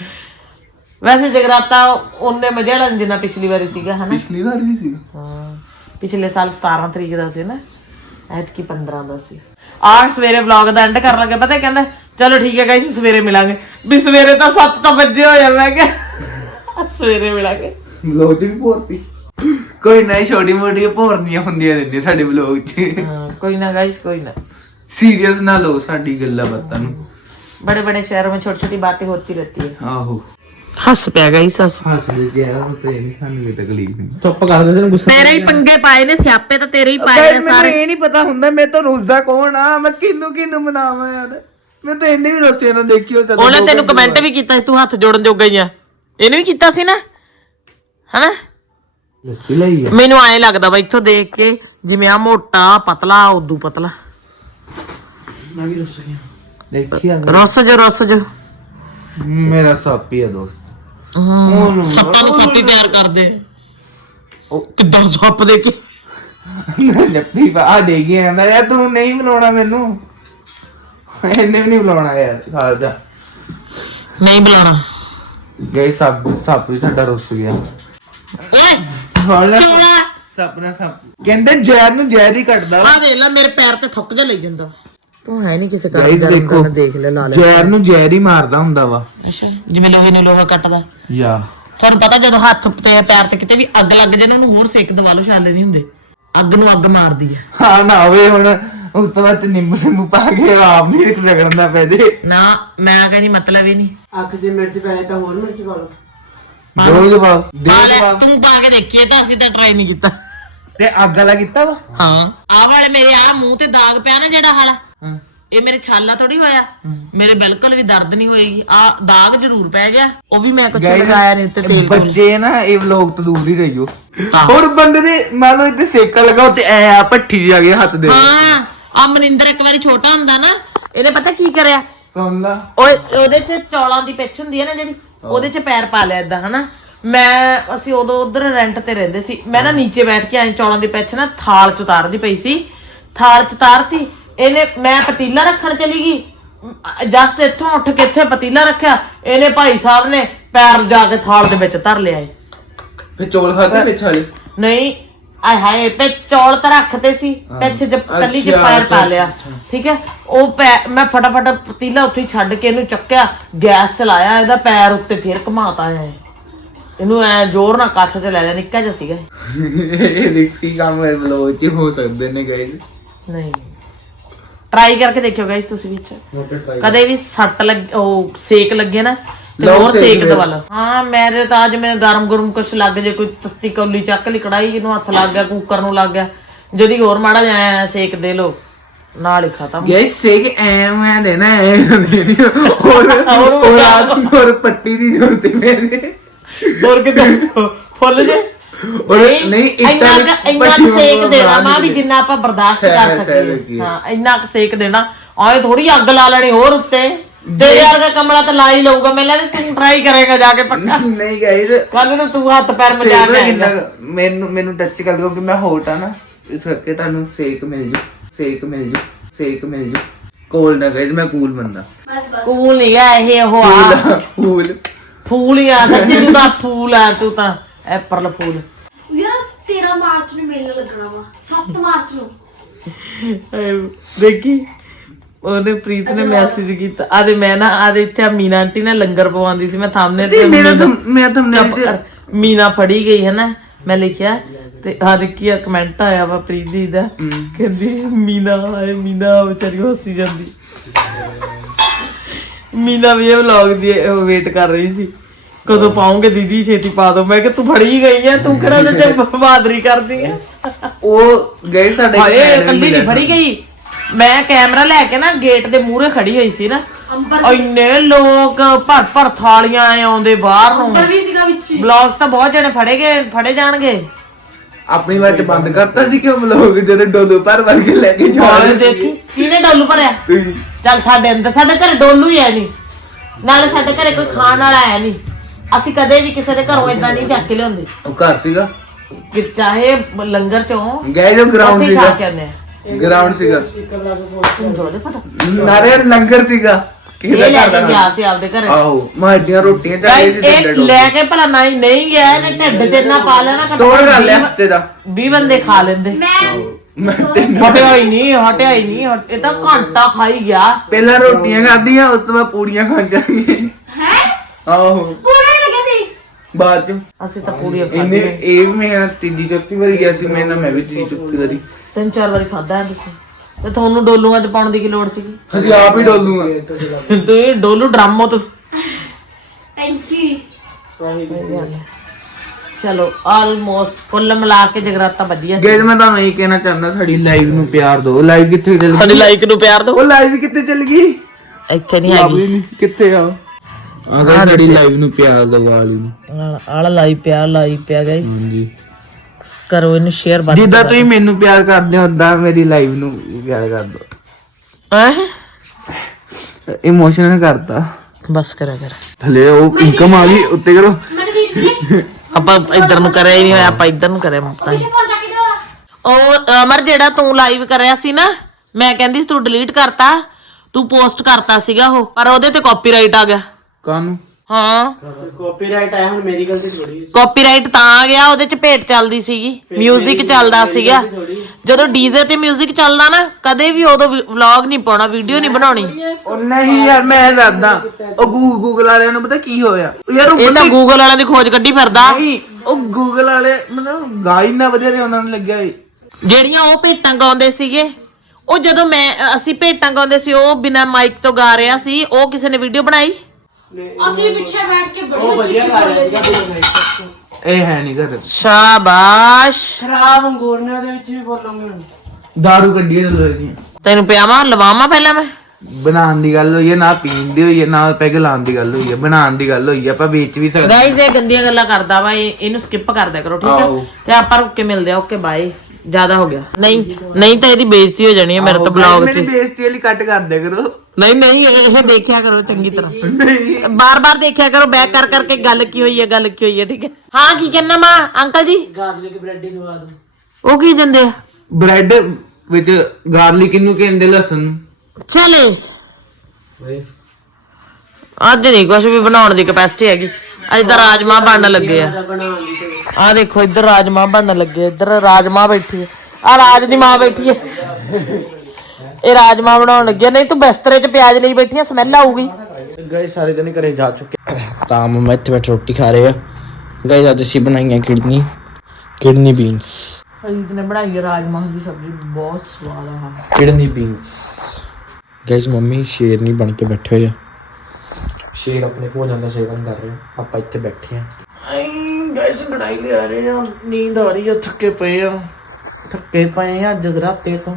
ਵੈਸੇ ਜਗਰਾਤਾ ਉਹਨੇ ਮਜ਼ਾ ਲੈਣ ਜਿੰਨਾ ਪਿਛਲੀ ਵਾਰੀ ਸੀਗਾ ਹਨਾ
ਪਿਛਲੀ ਵਾਰ ਵੀ ਸੀ
ਹਾਂ ਪਿਛਲੇ ਸਾਲ ਸਤਾਰਾਂ ਤਰੀਕ ਦਾ ਸੀ ਨਾ ਐਤਕੀ ਪੰਦਰਾਂ ਦਾ ਸੀ ਆਹ ਸਵੇਰੇ ਵਲੌਗ ਦਾ ਐਂਡ ਕਰਨ ਲੱਗੇ ਪਤਾ ਕਹਿੰਦਾ ਚਲੋ ਠੀਕ ਹੈ ਗਾਇਸ ਸਵੇਰੇ ਮਿਲਾਂਗੇ ਵੀ ਸਵੇਰੇ ਤਾਂ ਸੱਤ ਤਾਂ ਵੱਜੇ ਹੋਏ ਆ ਮੈਂ ਕਿਹਾ ਸਵੇਰੇ ਮਿਲਾਂਗੇ
ਬਲੌਗ ਚ ਵੀ ਭੋਰਤੀ ਕੋਈ ਨਹੀਂ ਛੋਟੀ ਮੋਟੀ ਭੋਰਨੀਆਂ ਹੁੰਦੀਆਂ ਰਹਿੰਦੀਆਂ ਸਾਡੇ ਬਲੌਗ ਚ
ਹਾਂ ਕੋਈ ਨਾ ਗਾਇਸ ਕੋਈ ਨਾ
ਸੀਰੀਅਸ ਨਾ ਲਓ ਸਾਡੀ ਗੱਲਾਂ ਬਾਤਾਂ ਨੂੰ
बड़े बड़े शहरों में छोटी छोटी बातें होती रहती है
ਆਹੋ
हंस पे गई सस
ਹੱਸਦੇ ਚਿਹਰਾ ਤੇ ਨਹੀਂ ਸਾਨੂੰ ਕੋਈ ਤਕਲੀਫ ਨਹੀਂ
ਚੁੱਪ ਕਰ ਦੇ ਤੈਨੂੰ ਗੁੱਸਾ
तेरे ही पंगे पाए ने स्यापे तो तेरे ही पाए ने
ਮੈਨੂੰ
सारे
ਇਹ ਨਹੀਂ ਪਤਾ ਹੁੰਦਾ ਮੈਂ ਤਾਂ ਰੋਜ਼ਦਾ ਕੌਣ ਆ ਮੈਂ ਕਿੰਨੂੰ ਕਿੰਨੂੰ ਮਨਾਵਾਂ ਯਾਰ ਮੈਂ ਤਾਂ ਇੰਨੇ ਵੀ ਰੋਸੇ ਨਾ ਦੇਖਿਓ ਚੱਲ
ਉਹਨੇ ਤੈਨੂੰ ਕਮੈਂਟ ਵੀ ਕੀਤਾ ਸੀ ਤੂੰ ਹੱਥ ਜੋੜਨ ਜੋਗਾ ਹੀ ਆ ਇਹਨੂੰ ਵੀ ਕੀਤਾ ਸੀ ਨਾ ਹਨਾ
ਲੱਸੀ ਲਈ ਆ
ਮੈਨੂੰ ਐਂ ਲੱਗਦਾ ਵਾ ਇੱਥੋਂ ਦੇਖ ਕੇ ਜਿਵੇਂ ਆ ਮੋਟਾ ਪਤਲਾ ਉਦੋਂ ਪਤਲਾ
ਮੈਂ ਵੀ ਦੱਸ ਗਿਆ
ਦੇਖਿਆ
ਰਸ ਜੋ ਰਸ ਜੋ
ਮੇਰਾ ਸਾਪੀ ਆ ਦੋਸਤ
ਹੂੰ ਸੱਪਾਂ ਨੂੰ ਸੱਪ ਹੀ ਪਿਆਰ ਕਰਦੇ ਉਹ ਕਿੱਦਾਂ ਸੱਪ ਦੇ ਕੇ
ਨੱਪੀ ਆ ਦੇ ਗਿਆ ਮੈਂ ਯਾਰ ਤੂੰ ਨਹੀਂ ਬੁਲਾਉਣਾ ਮੈਨੂੰ ਇਹਨੇ ਵੀ ਨਹੀਂ ਬੁਲਾਉਣਾ ਯਾਰ ਸਾਲ ਦਾ
ਨਹੀਂ ਬੁਲਾਣਾ
ਗਏ ਸੱਪ ਸੱਪ ਵੀ ਸਾਡਾ ਰੁੱਸ ਗਿਆ
ਓਏ
ਹਾਲੇ
ਚੋਲਾ
ਸੱਪ ਨਾ ਸੱਪ ਕਹਿੰਦੇ ਜ਼ਹਿਰ ਨੂੰ ਜ਼ਹਿਰ ਹੀ ਕੱਟਦਾ
ਆ ਵੇਖ ਲੈ ਮੇਰੇ ਪੈਰ ਤੇ ਥੁੱਕ ਜਾ ਲਈ ਜਾਂਦਾ ਤੂੰ ਹੈ ਨਹੀਂ ਕਿਸੇ
Guys,
ਕਰ
ਦੇਖੋ।
ਦੇਖ ਲੈ ਲਾ ਲੈ
ਜ਼ਹਿਰ ਨੂੰ ਜ਼ਹਿਰ ਹੀ ਮਾਰਦਾ ਹੁੰਦਾ ਵਾ
ਅੱਛਾ ਜਿਵੇਂ ਲੋਹੇ ਨੂੰ ਲੋਹਾ ਕੱਟਦਾ
ਯਾ
ਤੁਹਾਨੂੰ ਪਤਾ ਜਦੋਂ ਹੱਥ ਤੇ ਪੈਰ ਤੇ ਕਿਤੇ ਵੀ ਅੱਗ ਲੱਗ ਜਾਏ ਨਾ ਉਹਨੂੰ ਹੋਰ ਸੇਕ ਦਵਾ ਲਓ ਛਾਲੇ ਨਹੀਂ ਹੁੰਦੇ ਅੱਗ ਨੂੰ ਅੱਗ ਮਾਰਦੀ ਹੈ
ਹਾਂ ਨਾ ਹੋਵੇ ਹੁਣ ਉਸ ਤੋਂ ਬਾਅਦ ਨਿੰਬੂ ਨਿੰਬੂ ਪਾ ਕੇ ਆਪ ਨਹੀਂ ਰਗੜਨ ਦਾ ਪੈ ਜੇ
ਨਾ ਮੈਂ ਕਹਿੰਦੀ ਮਤਲਬ ਹੀ ਨਹੀਂ
ਅੱਖ 'ਚ ਮਿਰਚ ਪੈ ਤਾਂ ਹੋਰ ਮਿਰਚ ਪਾ ਲਓ
ਦੋ ਜਵਾਬ ਦੇ
ਆ ਲੈ,
ਜਵਾਬ
ਤੂੰ ਪਾ ਕੇ ਦੇਖੀਏ ਤਾਂ ਅਸੀਂ ਤਾਂ ਟਰਾਈ ਨਹੀਂ ਕੀਤਾ
ਤੇ ਅੱਗ ਵਾਲਾ ਕੀਤਾ ਵਾ
ਹਾਂ ਆਹ ਵਾਲੇ ਮੇਰੇ ਆ ਮੂੰਹ ਤੇ ਦਾਗ ਪਿਆ ਨਾ ਜਿਹੜਾ ਹਾਲਾ
ਹਾਂ
ਇਹ ਮੇਰੇ ਛਾਲਾ ਥੋੜੀ ਹੋਇਆ ਮੇਰੇ ਬਿਲਕੁਲ ਵੀ ਦਰਦ ਨਹੀਂ ਹੋਏਗੀ ਆ ਦਾਗ ਜ਼ਰੂਰ ਪੈ ਗਿਆ ਉਹ ਵੀ ਮੈਂ ਕੁਝ ਲਗਾਇਆ ਨਹੀਂ ਉੱਤੇ ਤੇਲ ਤੂਲ।
ਬੱਚੇ ਨਾ ਇਹ ਵਲੋਗ ਤੋਂ ਦੂਰ ਹੀ ਰਹੀਓ
ਹਾਂ।
ਹੋਰ ਬੰਦੇ ਦੇ ਮੰਨ ਲਓ ਇੱਥੇ ਸੇਕਾ ਲਗਾ ਤੇ ਐ ਆ ਭੱਠੀ ਜਾ ਕੇ ਹੱਥ ਦੇ
ਹਾਂ ਆ ਮਨਿੰਦਰ ਇੱਕ ਵਾਰੀ ਛੋਟਾ ਹੁੰਦਾ ਨਾ ਇਹਨੇ ਪਤਾ ਕੀ ਕਰਿਆ
ਸੁਣ ਲਾ
ਓਏ ਉਹਦੇ ਚ ਚੌਲਾਂ ਦੀ ਪਿੱਛ ਹੁੰਦੀ ਹੈ ਨਾ ਜਿਹੜੀ ਉਹਦੇ ਚ ਪੈਰ ਪਾ ਲਿਆ ਏਦਾਂ ਹਨਾ ਮੈਂ ਅਸੀਂ ਉਦੋਂ ਉਧਰ ਰੈਂਟ ਤੇ ਰਹਿੰਦੇ ਸੀ ਮੈਂ ਨਾ ਨੀਚੇ ਬੈਠ ਕੇ ਐਂ ਚੌਲਾਂ ਦੀ ਪਿੱਛ ਨਾ ਥਾਲ ਚ ਉਤਾਰਦੀ ਪਈ ਸੀ ਥਾਲ ਚ ਉਤਾਰਤੀ ਇਹਨੇ ਮੈਂ ਪਤੀਲਾ ਰੱਖਣ ਚਲੀ ਗਈ ਜਸਟ ਇੱਥੋਂ ਉੱਠ ਕੇ ਇੱਥੇ ਪਤੀਲਾ ਰੱਖਿਆ ਇਹਨੇ ਭਾਈ ਸਾਹਿਬ ਨੇ ਪੈਰ ਜਾ ਕੇ ਥਾਲ ਦੇ ਵਿੱਚ ਧਰ ਲਿਆ ਏ
ਫੇ ਚੋਲ ਖਾਦੇ ਵਿੱਚ ਵਾਲੇ
ਨਹੀਂ ਆਏ ਹਾਏ ਪੇ ਚੌਲ ਤਾਂ ਰੱਖਦੇ ਸੀ ਪਿੱਛੇ ਜ ਕੱਲੀ ਚ ਪੈਰ ਪਾ ਲਿਆ ਠੀਕ ਹੈ ਉਹ ਪੈ- ਮੈਂ ਫਟਾਫਟ ਪਤੀਲਾ ਉੱਥੇ ਹੀ ਛੱਡ ਕੇ ਇਹਨੂੰ ਚੱਕਿਆ ਗੈਸ ਚਲਾਇਆ ਇਹਦਾ ਪੈਰ ਉੱਤੇ ਫੇਰ ਘਮਾਤਾ ਐ ਇਹਨੂੰ ਐ ਜ਼ੋਰ ਨਾਲ ਕੱਛ ਤੇ ਲੈ ਲਿਆ ਨਿੱਕਾ ਜਿਹਾ ਸੀਗਾ
ਇਹ ਦੇਖੀ ਕੰਮ ਹੈ ਵਲੋਗ ਚ ਹੋ ਸਕਦੇ ਨੇ ਗਾਇਸ
ਨਹੀਂ ਟਰਾਈ ਕਰਕੇ ਦੇਖਿਓ ਗਾਇਸ ਤੁਸੀਂ ਵਿੱਚ ਕਦੇ ਵੀ ਸੱਟ ਲੱਗ ਉਹ ਸੇਕ ਲੱਗੇ ਨਾ ਤੇ
ਲਓ
ਹੋਰ
ਸੇਕ
ਸੇਕ
ਲਿਆ।
ਦਵਾ ਲਓ ਹਾਂ ਮੇਰੇ ਤਾਂ ਅੱਜ ਮੈਨੂੰ ਗਰਮ ਗਰਮ ਕੁਛ ਲੱਗ ਜੇ ਕੋਈ ਤੱਤੀ ਕੌਲੀ ਚੱਕ ਲਈ ਕੜਾਈ ਨੂੰ ਹੱਥ ਲੱਗ ਗਿਆ ਕੁੱਕਰ ਨੂੰ ਲੱਗ ਗਿਆ যদি ਹੋਰ ਮਾੜਾ ਜਿਹਾ ਐਂ ਸੇਕ ਦੇ ਲੋ ਨਾਲ ਹੀ ਖਤਮ
ਗਾਇਸ ਸੇਕ ਐ ਮੈਂ ਲੈਣਾ ਐ ਹੋਰ ਹੋਰ ਰਾਤ ਨੂੰ ਹੋਰ ਪੱਟੀ ਦੀ ਜ਼ਰੂਰਤ ਹੈ ਮੇਰੇ
ਹੋਰ ਕਿਤੇ ਫੁੱਲ ਜੇ
ਔਰ ਨਹੀਂ
ਇੰਨਾ ਕੁ- ਇੰਨਾ ਕੁ ਸੇਕ ਦੇਣਾ ਮਾਂ ਵੀ ਜਿੰਨਾ ਆਪਾਂ ਬਰਦਾਸ਼ਤ ਕਰ
ਸਹਿ- ਸਹਿ
ਸਕੀਏ
ਸਕੀਏ।
ਹਾਂ ਇੰਨਾ ਕੁ ਸੇਕ ਦੇਣਾ ਆਏ ਥੋੜੀ ਅੱਗ ਲਾ ਲੈਣੀ ਹੋਰ ਉੱਤੇ ਤੇਰੇ ਵਰਗਾ ਕਮਲਾ ਤਾਂ ਲਾ ਹੀ ਲਊਗਾ ਮੈਂ ਲੱਗਦਾ ਤੂੰ ਟਰਾਈ ਕਰੇਗਾ ਜਾ ਕੇ ਪੱਕਾ
ਨਹੀਂ ਗਾਇਸ
ਕੱਲ ਨੂੰ ਤੂੰ ਹੱਥ ਪੈਰ ਮਜਾ ਕੇ ਆਏਗਾ
ਮੈਨੂੰ ਮੈਨੂੰ ਟੱਚ ਕਰ ਦਿਓ ਕਿ ਮੈਂ ਹੋਟ ਆ ਨਾ ਇਸ ਕਰਕੇ ਤੁਹਾਨੂੰ ਸੇਕ ਮਿਲ ਜੂ ਸੇਕ ਮਿਲ ਜੂ ਸੇਕ ਮਿਲ ਜੂ ਕੋਲ ਨਾ ਗਾਇਸ ਮੈਂ ਕੂਲ ਬੰਦਾ
ਬਸ ਬਸ
ਕੂਲ ਨਹੀਂ ਆ ਇਹ ਉਹ ਆ
ਕੂਲ
ਫੂਲ ਹੀ ਆ ਸੱਚੀ ਤੂੰ ਤਾਂ ਫੂਲ ਆ ਤੂੰ ਤਾਂ ਐਪਰਲ ਫੂਲ
ਯਾਰ ਤੇਰਾਂ ਮਾਰਚ ਨੂੰ ਮੇਲਾ ਲੱਗਣਾ ਵਾ ਸੱਤ ਮਾਰਚ ਨੂੰ
ਦੇਖੀ ਉਹਨੇ ਪ੍ਰੀਤ ਨੇ ਮੈਸੇਜ ਕੀਤਾ ਆਦੇ ਮੈਂ ਨਾ ਆਦੇ ਇੱਥੇ ਆ ਮੀਨਾ ਆਂਟੀ ਨੇ ਲੰਗਰ ਪਵਾਉਂਦੀ ਸੀ ਮੈਂ ਸਾਹਮਣੇ ਤੇ
ਮੇਰਾ ਤਾਂ ਮੈਂ ਤਾਂ ਮੈਂ
ਮੀਨਾ ਫੜੀ ਗਈ ਹੈ ਨਾ ਮੈਂ ਲਿਖਿਆ ਤੇ ਆ ਦੇਖੀ ਆ ਕਮੈਂਟ ਆਇਆ ਵਾ ਪ੍ਰੀਤ ਦੀ ਦਾ ਕਹਿੰਦੀ ਮੀਨਾ ਆਏ ਮੀਨਾ ਵਿਚਾਰੀ ਹੱਸੀ ਜਾਂਦੀ ਮੀਨਾ ਵੀ ਇਹ ਵਲੌਗ ਦੀ ਵੇਟ ਕਰ ਰਹੀ ਸੀ ਕਦੋਂ ਪਾਉਂਗੇ ਦੀਦੀ ਛੇਤੀ ਪਾ ਦੋ ਮੈਂ ਕਿ ਤੂੰ ਫੜੀ ਗਈ ਆ ਤੂੰ ਕਿਹੜਾ ਤੇ ਬਹਾਦਰੀ ਕਰਦੀ ਆ
ਉਹ ਗਏ ਸਾਡੇ
ਹਾਏ ਕੱਲੀ ਨਹੀਂ ਫੜੀ ਗਈ ਮੈਂ ਕੈਮਰਾ ਲੈ ਕੇ ਨਾ ਗੇਟ ਦੇ ਮੂਹਰੇ ਖੜੀ ਹੋਈ ਸੀ ਨਾ
ਅੰਬਰ
ਇੰਨੇ ਲੋਕ ਭਰ ਭਰ ਥਾਲੀਆਂ ਆਉਂਦੇ ਬਾਹਰ ਨੂੰ
ਅੰਬਰ ਵੀ ਸੀਗਾ ਵਿੱਚ ਹੀ।
ਬਲੌਗ ਤਾਂ ਬਹੁਤ ਜਣੇ ਫੜੇ ਗਏ ਫੜੇ ਜਾਣਗੇ
ਆਪਣੀ ਵਾਰ ਤੇ ਬੰਦ ਕਰਤਾ ਸੀ ਕਿ ਉਹ ਲੋਕ ਜਦੋਂ ਡੋਲੂ ਪਰ ਵਰ ਕੇ ਲੈ ਕੇ ਜਾ
ਹਾਏ ਦੇਖੀ ਕਿਹਨੇ ਡੋਲੂ ਭਰਿਆ
ਤੁਸੀਂ
ਚੱਲ ਸਾਡੇ ਅੰਦਰ ਸਾਡੇ ਘਰੇ ਡੋਲੂ ਹੀ ਹੈ ਨਹੀਂ ਨਾਲੇ ਸਾਡੇ ਘਰੇ ਕੋਈ ਖਾਣ ਵਾਲਾ ਹੈ ਨਹੀਂ ਅਸੀਂ ਕਦੇ ਵੀ ਕਿਸੇ ਦੇ ਘਰੋਂ ਇਦਾਂ ਨਹੀਂ ਚੱਕ ਕੇ ਲਿਆਉਂਦੇ
ਉਹ ਘਰ ਸੀਗਾ
ਕਿ ਚਾਹੇ ਲੰਗਰ ਚੋਂ
ਗਏ ਜੋ ਗਰਾਊਂਡ
ਉੱਥੇ ਖਾ
ਸੀਗਾ
ਕੇ ਆਉਂਦੇ ਆ
ਗਰਾਊਂਡ ਸੀਗਾ
ਤੂੰ ਥੋੜ੍ਹਾ ਪਤਾ
ਨਾਰੇ ਲੰਗਰ ਸੀਗਾ
ਇਹ ਲੈ ਕੇ ਗਿਆ ਸੀ ਆਪਦੇ ਘਰੇ
ਆਹੋ ਮਾਡੀਆਂ ਰੋਟੀਆਂ ਚਾਹੀਏ ਸੀ
ਇਹ ਲੈ ਕੇ ਭਲਾ ਨਹੀਂ ਨਹੀਂ ਗਿਆ ਇਹਨੇ ਢਿੱਡ ਤੇ ਨਾ ਪਾ ਲੈਣਾ
ਤੋੜ ਕਰ ਲਿਆ ਹਫਤੇ ਦਾ
ਵੀਹ ਬੰਦੇ ਖਾ ਲੈਂਦੇ
ਮੈਂ
ਮੈਂ ਤੇ
ਹਟਿਆ ਹੀ ਨਹੀਂ ਹਟਿਆ ਹੀ ਨਹੀਂ ਹਟ- ਇਹ ਤਾਂ ਘੰਟਾ ਖਾਈ ਗਿਆ
ਪਹਿਲਾਂ ਰੋਟੀਆਂ ਖਾਧੀਆਂ ਉਸ ਤੋਂ ਬਾਅਦ ਪੂੜੀਆਂ ਖਾਣ ਜਾਣਗੇ
ਹੈ
ਆਹੋ
ਪੂਰਾ ਹੀ ਲੱਗੇ ਸੀ
ਬਾਅਦ ਚ
ਅਸੀਂ ਤਾਂ ਪੂਰੀ
ਇਹਨੇ
ਖਾਧੀ
ਇਹ ਵੀ ਮੇਰਾ ਤੀਜੀ ਚੌਥੀ ਵਾਰੀ ਗਿਆ ਸੀ ਮੈਂ ਨਾ ਮੈਂ ਵੀ ਤੀਜੀ ਚੌਥੀ ਵਾਰੀ
ਤਿੰਨ ਚਾਰ ਵਾਰੀ ਖਾਦਾ ਹੈ ਤੁਸੀਂ ਤੇ ਤੁਹਾਨੂੰ ਡੋਲੂਆਂ ਚ ਪਾਉਣ ਦੀ ਕੀ ਲੋੜ ਸੀਗੀ
ਅਸੀਂ ਆਪ ਹੀ ਡੋਲੂਗਾ
ਤੂੰ ਇਹ ਡੋਲੂ ਡਰਾਮੋ ਤੋਂ
ਥੈਂਕ ਯੂ
ਚਲੋ ਆਲਮੋਸਟ ਕੁੱਲ ਮਿਲਾ ਕੇ ਜਗਰਾਤਾ ਵਧੀਆ ਸੀ
ਗੈਸ ਮੈਂ ਤੁਹਾਨੂੰ ਇਹ ਕਹਿਣਾ ਚਾਹੁੰਦਾ ਸਾਡੀ ਲਾਈਵ ਨੂੰ ਪਿਆਰ ਦਿਓ ਲਾਈਵ ਕਿੱਥੇ ਚੱਲ
ਸਾਡੀ
ਗਈ
ਲਾਈਕ ਨੂੰ ਪਿਆਰ ਦਿਓ
ਉਹ ਲਾਈਵ ਕਿੱਥੇ ਚੱਲ ਗਈ
ਇੱਥੇ ਨਹੀਂ
ਲੱਭ
ਹੈਗੀ
ਹੀ ਨਹੀਂ ਕਿੱਥੇ ਆ ਆ ਗਈ ਸਾਡੀ ਲਾਈਵ ਨੂੰ ਪਿਆਰ ਦਿਓ ਵਾਲੀ ਨੂੰ
ਆਲਾ ਲਾਈਵ ਪਿਆ ਲਾਈਵ ਪਿਆ ਗਾਇਸ
ਹਾਂਜੀ
ਕਰੋ ਇਹਨੂੰ ਸ਼ੇਅਰ ਵੱਧ
ਜਿੱਦਾਂ ਤੁਸੀਂ ਮੈਨੂੰ ਪਿਆਰ ਕਰਦੇ ਹੋ ਉਦਾਂ ਮੇਰੀ ਲਾਈਵ ਨੂੰ ਵੀ ਪਿਆਰ ਕਰ ਦਿਓ
ਹੈ
ਇਮੋਸ਼ਨਲ ਕਰਤਾ
ਬਸ ਕਰਿਆ ਕਰ
ਥੱਲੇ ਉਹ ਇਨਕਮ ਆ ਗਈ ਉੱਤੇ ਕਰੋ
ਮਨਵੀਰ ਵੀਰੇ
ਆਪਾਂ ਇੱਧਰ ਨੂੰ ਕਰਿਆ ਹੀ ਨਹੀਂ ਹੋਇਆ ਆਪਾਂ ਇੱਧਰ ਨੂੰ ਕਰਿਆ ਮੁੱਕਾ
ਪਿੱਛੇ ਫੋਨ ਚੱਕ ਕੇ ਦੇਣਾ
ਉਹ ਅਮਰ ਜਿਹੜਾ ਤੂੰ ਲਾਈਵ ਕਰਿਆ ਸੀ ਨਾ ਮੈਂ ਕਹਿੰਦੀ ਸੀ ਤੂੰ ਡਿਲੀਟ ਕਰਤਾ ਤੂੰ ਪੋਸਟ ਕਰਤਾ ਸੀਗਾ ਉਹ ਪਰ ਉਹਦੇ ਤੇ ਕਾਪੀਰਾਈਟ ਆ ਗਿਆ
ਕਾਨੂੰ
ਹਾਂ
ਕਾਪੀਰਾਈਟ ਆਇਆ ਹੁਣ ਮੇਰੀ ਗਲਤੀ ਥੋੜੀ
ਕਾਪੀਰਾਈਟ ਤਾਂ ਆ ਗਿਆ ਉਹਦੇ ਚ ਭੇਟ ਚੱਲਦੀ ਸੀਗੀ 뮤직 ਚੱਲਦਾ ਸੀਗਾ ਜਦੋਂ ਡੀਜ਼ੇ ਤੇ 뮤직 ਚੱਲਦਾ ਨਾ ਕਦੇ ਵੀ ਉਦੋਂ ਵਲੌਗ ਨਹੀਂ ਪਾਉਣਾ ਵੀਡੀਓ ਨਹੀਂ ਬਣਾਉਣੀ
ਉਹ ਨਹੀਂ ਯਾਰ ਮੈਂ ਦੱਸਦਾ ਉਹ ਗੂਗਲ ਵਾਲਿਆਂ ਨੂੰ ਪਤਾ ਕੀ ਹੋਇਆ ਯਾਰ ਉਹ
ਇਹ ਤਾਂ ਗੂਗਲ ਵਾਲਿਆਂ ਦੀ ਖੋਜ ਕੱਢੀ ਫਿਰਦਾ
ਨਹੀਂ ਉਹ ਗੂਗਲ ਵਾਲੇ ਮਤਲਬ ਗਾ ਹੀ ਨਾ ਵਧੀਆ ਰਿਹਾ ਉਹਨਾਂ ਨੂੰ ਲੱਗਿਆ ਏ
ਜਿਹੜੀਆਂ ਉਹ ਭੇਟਾਂ ਗਾਉਂਦੇ ਸੀਗੇ ਉਹ ਜਦੋਂ ਮੈਂ ਅਸੀਂ ਭੇਟਾਂ ਗਾਉਂਦੇ ਸੀ ਉਹ ਬਿਨਾ ਮਾਈਕ ਤੋਂ ਗਾ ਰਿਹਾ ਸੀ ਉਹ ਕਿਸੇ ਨੇ ਵੀਡੀਓ ਬਣਾਈ
ਅਸੀਂ ਪਿੱਛੇ ਬੈਠ ਕੇ ਬੜੀ ਉੱਚੀ ਉੱਚੀ ਬੋਲੇ ਸੀ
ਇਹ ਹੈ ਨਹੀਂ ਘਰ
ਸ਼ਾਬਾਸ਼
ਖਰਾਬ ਅੰਗੂਰੀਆਂ ਦੇ ਵਿੱਚ ਵੀ ਬੋਲੋਗੇ ਹੁਣ
ਦਾਰੂ ਕੱਢੀ ਤੇ ਲੱਗਦੀ
ਤੈਨੂੰ ਪਿਆਵਾਂ ਲਵਾਵਾਂ ਪਹਿਲਾਂ ਮੈਂ
ਬਣਾਉਣ ਦੀ ਗੱਲ ਹੋਈ ਹੈ ਨਾ ਪੀਣ ਦੀ ਹੋਈ ਹੈ ਨਾ ਪੈਗ ਲਾਉਣ ਦੀ ਗੱਲ ਹੋਈ ਹੈ ਬਣਾਉਣ ਦੀ ਗੱਲ ਹੋਈ ਹੈ ਆਪਾਂ ਵੇਚ ਵੀ ਸਕਦੇ
ਗਾਇਸ ਇਹ ਗੰਦੀਆਂ ਗੱਲਾਂ ਕਰਦਾ ਵਾ ਇਹ ਇਹਨੂੰ ਸਕਿਪ ਕਰ ਦਿਆ ਕਰੋ ਠੀਕ
ਆਹੋ।
ਹੈ ਤੇ ਆਪਾਂ ਰੁੱਕ ਕੇ ਮਿਲਦੇ ਆ ਓਕੇ ਬਾਏ ਜ਼ਿਆਦਾ ਹੋ ਗਿਆ ਨਹੀਂ ਨਹੀਂ ਤਾਂ ਇਹਦੀ ਬੇਇੱਜ਼ਤੀ ਹੋ ਜਾਣੀ ਹੈ ਮੇਰੇ ਤੋਂ ਬਲੌਗ 'ਚ
ਮੇਰੀ ਬੇਇੱਜ਼ਤੀ ਵਾਲੀ ਕੱਟ ਕਰ ਦਿਆ ਕਰੋ
ਨਹੀਂ ਨਹੀਂ ਇਹ ਦੇਖਿਆ ਕਰੋ ਚੰਗੀ ਤਰ੍ਹਾਂ ਬਾਰ-ਬਾਰ ਦੇਖਿਆ ਕਰੋ ਬੈਕ ਕਰ ਕਰਕੇ ਗੱਲ ਕੀ ਹੋਈ ਹੈ ਗੱਲ ਕੀ ਹੋਈ ਹੈ ਠੀਕ ਹੈ ਹਾਂ ਕੀ ਕਹਿਣਾ ਮਾਂ ਅੰਕਲ ਜੀ
ਗਾਰਲਿਕ ਬ੍ਰੈਡ ਹੀ ਦਵਾ ਦੋ
ਉਹ ਕੀ ਦਿੰਦੇ ਆ
ਬ੍ਰੈਡ ਵਿੱਚ ਗਾਰਲਿਕ ਨੂੰ ਕਹਿੰਦੇ ਲਸਣ ਨੂੰ
ਚਲੇ ਅੱਜ ਨਹੀਂ ਕੁਝ ਵੀ ਬਣਾਉਣ ਦੀ ਕਪੈਸਿਟੀ ਹੈਗੀ ਅੱਜ ਤਾਂ ਰਾਜਮਾ ਬਣਨ ਲੱਗੇ ਆ ਆ ਦੇਖੋ ਇੱਧਰ ਰਾਜਮਾ ਬਣਨ ਲੱਗੇ ਇੱਧਰ ਰਾਜਮਾ ਬੈਠੀ ਹੈ ਆ ਰਾਜ ਦੀ ਮਾਂ ਬੈਠੀ ਹੈ ਇਹ ਰਾਜਮਾ ਬਣਾਉਣ ਲੱਗੇ ਨਹੀਂ ਤੂੰ ਬਿਸਤਰੇ 'ਚ ਪਿਆਜ਼ ਲਈ ਬੈਠੀ ਆ ਸਮੈਲ ਆਊਗੀ
ਗਾਇਸ ਸਾਰੇ ਦਿਨ ਘਰੇ ਜਾ ਚੁੱਕੇ ਤਾਂ ਮੰਮਾ ਇੱਥੇ ਬੈਠ ਰੋਟੀ ਖਾ ਰਹੇ ਆ ਗਾਇਸ ਅੱਜ ਅਸੀਂ ਬਣਾਈਆਂ ਕਿਡਨੀ ਕਿਡਨੀ ਬੀਨਸ
ਅਜੀਤ ਨੇ ਬਣਾਈ ਹੈ ਰਾਜਮਾ ਦੀ ਸਬਜ਼ੀ ਬਹੁਤ ਸਵਾਦ ਆ
ਕਿਡਨੀ ਬੀਨਸ ਗਾਇਸ ਮੰਮੀ ਸ਼ੇਰ ਨਹੀਂ ਬਣ ਕੇ ਬੈਠੇ ਹੋਏ ਆ ਸ਼ੇਰ ਆਪਣੇ ਭੋਜਨ ਦਾ ਸੇਵਨ ਕਰ ਰਹੇ ਆ ਆਪਾਂ ਇੱਥੇ ਬੈਠੇ ਆ ਗਾਇਸ ਲੜਾਈ ਲਿਆ ਰਹੇ ਆ ਨੀਂਦ ਆ ਰਹੀ ਆ ਥੱਕੇ ਪਏ ਆ ਥੱਕੇ ਪਏ ਆ ਜਗਰਾਤੇ ਤੋਂ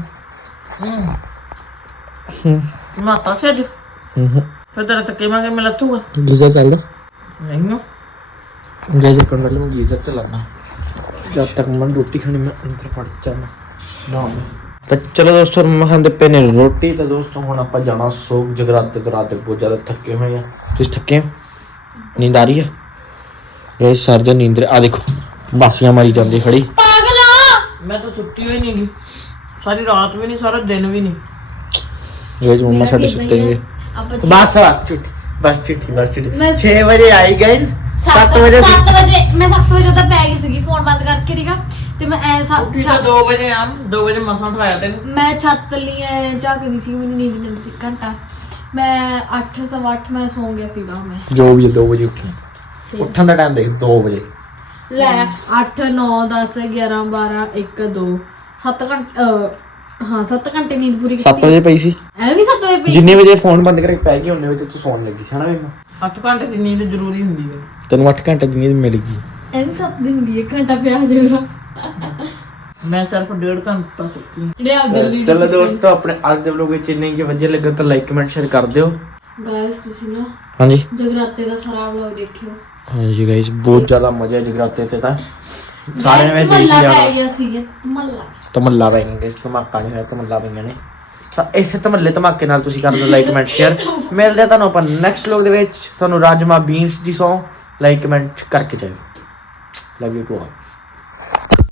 ਮਾਤਾ ਸੇ ਅੱਜ
ਹੂੰ
ਫਿਰ ਤੇਰਾ ਤੱਕੇ ਮਾਂਗੇ ਮੈਂ ਲੱਥੂਗਾ
ਗੀਜ਼ਰ ਚੱਲਦਾ
ਨਹੀਂ
ਗਾਇਸ ਕਰਨ ਵਾਲੇ ਮੈਂ ਗੀਜ਼ਰ ਚਲਾਣਾ ਜਦ ਤੱਕ ਮੈਂ ਰੋਟੀ ਖਾਣੀ ਮੈਂ ਅੰਦਰ ਪੜ ਜਾਣਾ ਨਾ ਤਾਂ ਚਲੋ ਦੋਸਤੋ ਮੈਂ ਖਾਂਦੇ ਪਏ ਨੇ ਰੋਟੀ। ਤਾਂ ਦੋਸਤੋ ਹੁਣ ਆਪਾਂ ਜਾਣਾ ਸੋਗ ਜਗਰਾਤੇ ਕਰਾਤੇ, ਬਹੁਤ ਜ਼ਿਆਦਾ ਥੱਕੇ ਹੋਏ ਆ। ਤੁਸੀਂ ਥੱਕੇ ਹੋ? ਨੀਂਦ ਆ ਰਹੀ ਆ? ਇਹ ਸਰ ਦੇ ਨੀਂਦ ਆ ਦੇਖੋ ਬਾਸੀਆਂ ਮਾਰੀ ਜਾਂਦੀ ਖੜੀ।
ਮੈਂ ਤਾਂ ਸੁੱਤੀ ਹੋਈ ਨਹੀਂ ਗੀ, ਸਾਰੀ ਰਾਤ ਵੀ ਨਹੀਂ, ਸਾਰਾ ਦਿਨ ਵੀ ਨਹੀਂ।
ਗਾਇਸ ਮੰਮਾ ਸਾਡੇ ਸੁੱਤੇ ਨੇ।
ਆਪਾਂ
ਬਸ ਬਸ ਛੁੱਟੀ ਬਸ ਛੁੱਟੀ ਬਸ ਛੁੱਟੀ
ਮੈਂ-
ਛੇ ਵਜੇ ਆਈ ਗਾਇਸ, ਸੱਤ ਵਜੇ
ਸੱਤ ਵਜੇ ਮੈਂ ਸੱਤ ਵਜੇ ਤਾਂ ਪੈ ਗਈ ਸੀਗੀ ਫੋਨ ਬੰਦ ਕਰਕੇ, ਠੀਕ ਆ। ਤੇ ਮੈਂ ਐ
ਉੱਠੀ ਤਾਂ ਦੋ ਵਜੇ ਆ, ਦੋ ਵਜੇ ਮਸਾਂ ਉਠਾਇਆ ਤੈਨੂੰ।
ਮੈਂ ਛੱਤ ਲਈ ਐ ਝਾਕਦੀ ਸੀ, ਮੈਨੂੰ ਨੀਂਦ ਨਹੀਂ ਆਉਂਦੀ ਸੀ ਘੰਟਾ। ਮੈਂ ਅੱਠ ਸਵਾ ਅੱਠ ਮੈਂ ਸੌਂ ਗਿਆ ਸੀਗਾ। ਮੈਂ
ਜੋ ਵੀ ਦੋ ਵਜੇ ਉੱਠੀ, ਉੱਠਣ ਦਾ ਟਾਈਮ ਦੇਖ ਦੋ ਵਜੇ।
ਲੈ ਅੱਠ ਨੌ ਦਸ ਗਿਆਰਾਂ ਬਾਰਾਂ ਇੱਕ ਦੋ ਸੱਤ ਘੰਟੇ ਅਹ, ਹਾਂ ਸੱਤ ਘੰਟੇ ਨੀਂਦ ਪੂਰੀ ਕੀਤੀ।
ਸੱਤ ਵਜੇ ਪਈ ਸੀ।
ਐਵੇਂ ਵੀ ਸੱਤ ਵਜੇ ਪਈ?
ਜਿੰਨੇ ਵਜੇ ਫੋਨ ਬੰਦ ਕਰਕੇ ਪੈ ਗਈ ਉਹਨੇ ਵਜੇ ਤੂੰ ਸੌਣ ਲੱਗੀ ਸੀ ਹਨਾ ਮੈਨੂੰ।
ਅੱਠ ਘੰਟੇ ਦੀ ਨੀਂਦ ਜ਼ਰੂਰੀ ਹੁੰਦੀ ਹੈ।
ਤੈਨੂੰ ਅੱਠ ਘੰਟੇ ਦੀ ਨੀਂਦ ਮਿਲ ਗਈ।
ਐਵੇਂ ਸੱਤ ਦੀ ਹੁੰਦੀ ਹੈ, ਘੰਟਾ ਪਿਆ ਜੇਗਾ।
ਮੈਂ ਸਿਰਫ ਡੇਢ ਘੰਟਾ ਸੁੱਤੀ।
ਜਿਹੜੇ ਆ ਦਿੱਲੀ
ਚਲੋ ਦੋਸਤੋ ਆਪਣੇ ਅੱਜ ਦੇ ਵਲੋਗ ਵਿੱਚ ਇੰਨੇ ਹੀ। ਵਧੀਆ ਲੱਗਾ ਤਾਂ ਲਾਈਕ ਕਮੈਂਟ ਸ਼ੇਅਰ ਕਰ ਦਿਓ।
ਗਾਇਸ ਤੁਸੀਂ ਨਾ
ਹਾਂਜੀ
ਜਗਰਾਤੇ ਦਾ ਸਾਰਾ ਵਲੌਗ ਦੇਖਿਓ।
ਹਾਂਜੀ ਗਾਇਸ ਬਹੁਤ ਜ਼ਿਆਦਾ ਮਜ਼ਾ ਹੈ ਜਗਰਾਤੇ ਤੇ। ਤਾਂ ਸਾਰਿਆਂ ਨੇ ਦੇਖ
ਮੱਲਾ
ਲਿਆ
ਪੈ ਗਿਆ ਸੀਗਾ ਮੱਲਾ।
ਧਮਾਲਾ ਪੈ ਗਿਆ ਗਾਇਸ, ਧਮਾਕਾ ਨਹੀਂ ਹੋਇਆ, ਧਮਾਲਾ ਪਈਆਂ ਨੇ। ਤਾਂ ਇਸੇ ਧਮਾਲੇ ਧਮਾਕੇ ਨਾਲ ਤੁਸੀਂ ਕਰ ਦਿਓ ਲਾਈਕ ਕਮੈਂਟ ਸ਼ੇਅਰ। ਮਿਲਦੇ ਆ ਤੁਹਾਨੂੰ ਆਪਾਂ ਨੈਕਸਟ ਵਲੋਗ ਦੇ ਵਿੱਚ। ਤੁਹਾਨੂੰ ਰਾਜਮਾ ਬੀਨਸ ਦੀ ਸੌ ਲਾਈਕ ਕਮੈਂਟ ਕਰਕੇ ਜਾਇਓ। Love you to all.